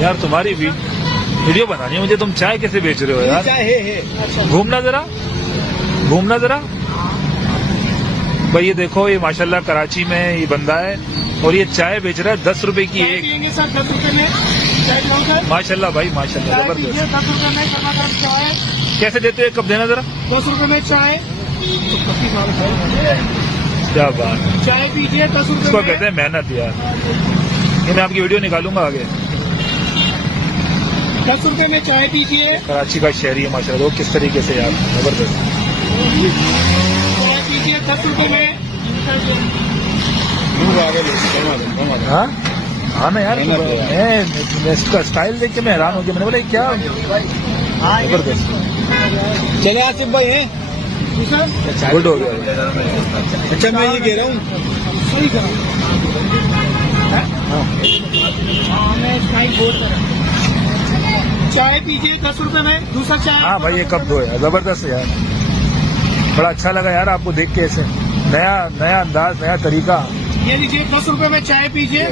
यार तुम्हारी वीडियो बनानी है मुझे, तुम चाय कैसे बेच रहे हो यार? चाय है। घूमना जरा भाई। ये देखो, ये माशाल्लाह कराची में ये बंदा है और ये चाय बेच रहा है 10 रुपए की एक। सर 10 रुपए में माशाल्लाह भाई, माशाल्लाह, जबरदस्त। 10 रुपए में गरमा चाय कैसे देते हो, कब देना जरा? 10 रुपए में चाय। क्या बात है, चाय पीजिए 10 रुपए इसको में। कहते हैं मेहनत यार। ये मैं आपकी वीडियो निकालूंगा आगे। 10 रुपए में चाय पीजिए। कराची का शहरी है माशाल्लाह, वो किस तरीके से यार, जबरदस्त। चाय पीजिए 10 रुपए में। हाँ हाँ ना यार, मैं इसका स्टाइल देख के मैं हैरान हो गया। मैंने बोला ये क्या जबरदस्त। चले आसिफ भाई हैं गुड हो गया। अच्छा मैं ये कह रहा हूँ सही करा। चाय पीजिए 10 रुपए में, दूसरा चाय। हाँ भाई, ये कब दो यार, जबरदस्त है यार। बड़ा अच्छा लगा यार आपको देख के, ऐसे नया अंदाज, नया तरीका। ये लीजिए 10 रुपए में चाय पीजिए।